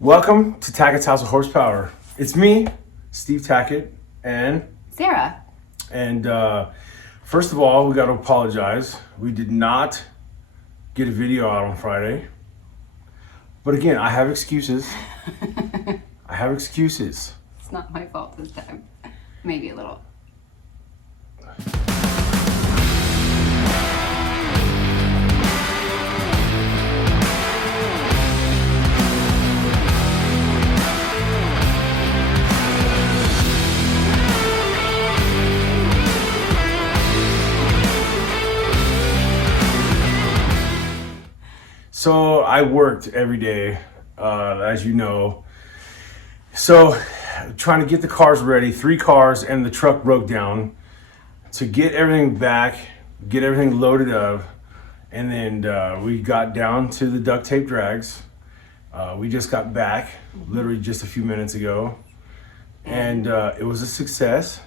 Welcome to Tackett's House of Horsepower. It's me, Steve Tackett, and Sarah. And first of all, we got to apologize. We did not get a video out on Friday. But again, I have excuses. I have excuses. It's not my fault this time. Maybe a little. So I worked every day, as you know. So trying to get the cars ready, 3 cars, and the truck broke down. To get everything back, get everything loaded up, and then we got down to the Duct Tape Drags. We just got back, literally just a few minutes ago, and it was a success.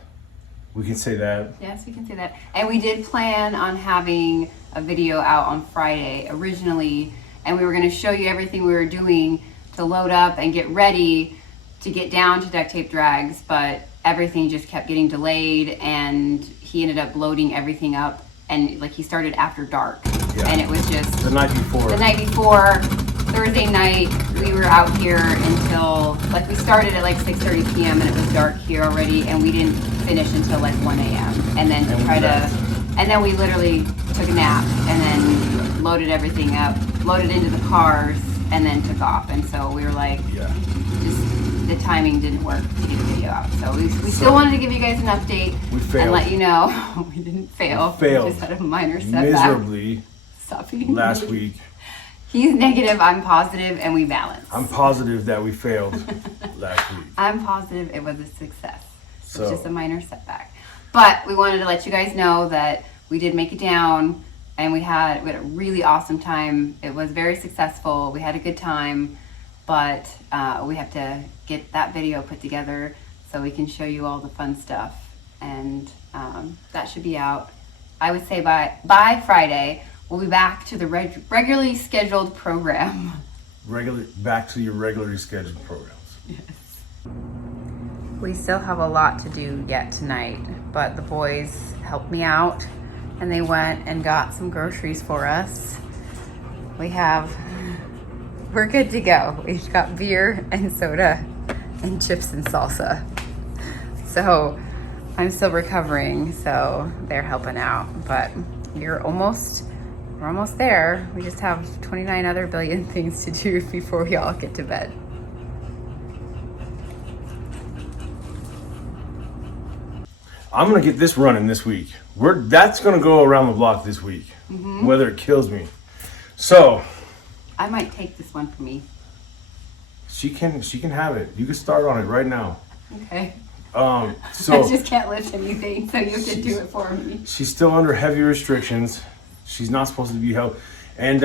We can say that. Yes, we can say that. And we did plan on having a video out on Friday originally, and we were going to show you everything we were doing to load up and get ready to get down to Duct Tape Drags, but everything just kept getting delayed, and he ended up loading everything up, and like he started after dark. Yeah. And it was just The night before, Thursday night, we were out here until, like, we started at like 6:30 p.m. and it was dark here already, and we didn't finish until like 1 a.m. And then and then we literally took a nap and then loaded everything up, loaded into the cars, and then took off. And so we were like, just the timing didn't work to get the video out. So we still wanted to give you guys an update and let you know we didn't fail. We failed. We just had a minor setback. Miserably Stop last week. He's negative, I'm positive, and we balance. I'm positive that we failed last week. I'm positive it was a success. So, It's just a minor setback. But we wanted to let you guys know that we did make it down, and we had a really awesome time. It was very successful. We had a good time, but we have to get that video put together so we can show you all the fun stuff. And that should be out, I would say, by Friday. We'll be back to the regularly scheduled program. Back to your regularly scheduled programs. Yes. We still have a lot to do yet tonight, but the boys helped me out and they went and got some groceries for us. We're good to go. We've got beer and soda and chips and salsa. So I'm still recovering, so they're helping out, but we're almost there. We just have 29 other billion things to do before we all get to bed. I'm gonna get this running this week. That's gonna go around the block this week, whether it kills me. So I might take this one for me. she can have it. You can start on it right now. Okay. So I just can't lift anything, so you can do it for me. she's still under heavy restrictions. She's not supposed to be held, and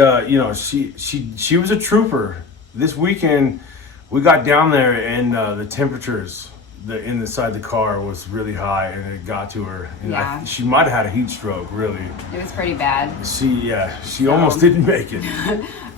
she was a trooper. This weekend we got down there, and the temperatures inside the car was really high, and it got to her. And Yeah. she might have had a heat stroke. Really, It was pretty bad. She almost didn't make it.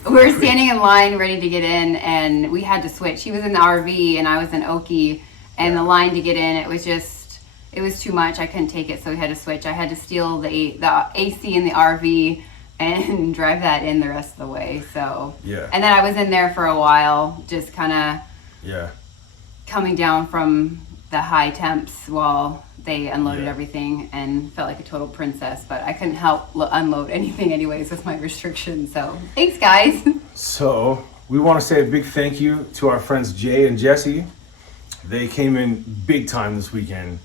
We were standing in line ready to get in, and we had to switch. He was in the RV, and I was in Okie, and the line to get in, it was too much. I couldn't take it, so we had to switch. I had to steal the AC in the RV and drive that in the rest of the way. So Yeah. And then I was in there for a while, just kind of Yeah. coming down from the high temps while they unloaded Yeah. everything, and felt like a total princess. But I couldn't help unload anything anyways with my restrictions. So thanks, guys. So we want to say a big thank you to our friends Jay and Jesse. They came in big time this weekend.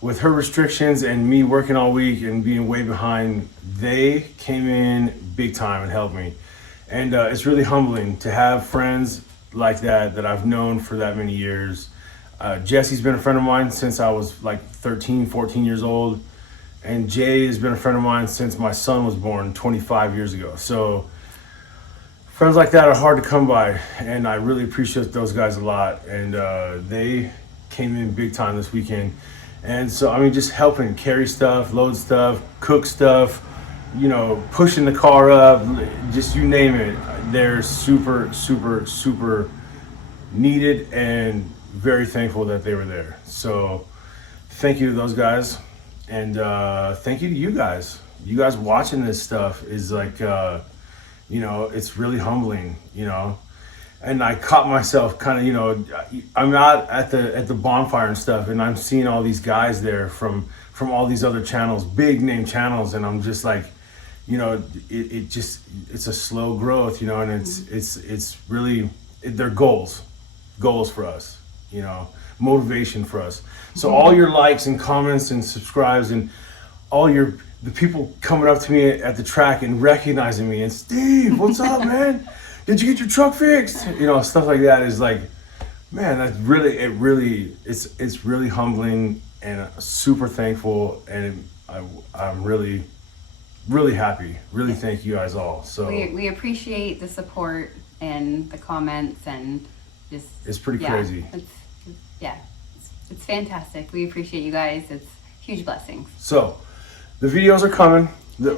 With her restrictions and me working all week and being way behind, they came in big time and helped me. And it's really humbling to have friends like that I've known for that many years. Jesse's been a friend of mine since I was like 13, 14 years old. And Jay has been a friend of mine since my son was born 25 years ago. So friends like that are hard to come by, and I really appreciate those guys a lot. And they came in big time this weekend. And so, I mean, just helping carry stuff, load stuff, cook stuff, you know, pushing the car up, just you name it. They're super, super, super needed and very thankful that they were there. So thank you to those guys, and thank you to you guys. You guys watching this stuff is like, you know, it's really humbling, you know. And I caught myself kind of, you know, I'm out at the bonfire and stuff, and I'm seeing all these guys there from all these other channels, big name channels, and I'm just like, you know, it's a slow growth, you know, and it's really, they're goals for us, you know, motivation for us. So all your likes and comments and subscribes and all the people coming up to me at the track and recognizing me and, Steve, what's up, man? Did you get your truck fixed? You know, stuff like that is like, man, that's really, it's really humbling and super thankful, and I'm really happy. Really thank you guys all. So we appreciate the support and the comments, and just it's pretty crazy. It's fantastic. We appreciate you guys. It's huge blessings. So the videos are coming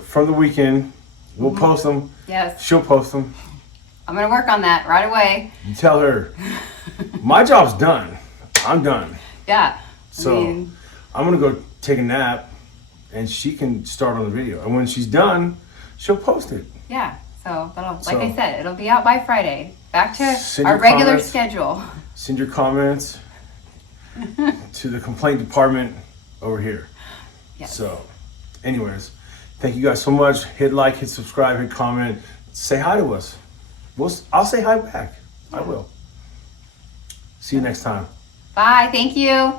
from the weekend. We'll post them. Yes. She'll post them. I'm gonna work on that right away. You tell her. My job's done. I'm done. Yeah. So I'm gonna go take a nap, and she can start on the video. And when she's done, she'll post it. Yeah. So like I said, it'll be out by Friday. Back to our your regular comments. schedule. Send your comments to the complaint department over here. Yes. So, anyways, thank you guys so much. Hit like, hit subscribe, hit comment. Say hi to us. I'll say hi back. I will. See you next time. Bye. Thank you.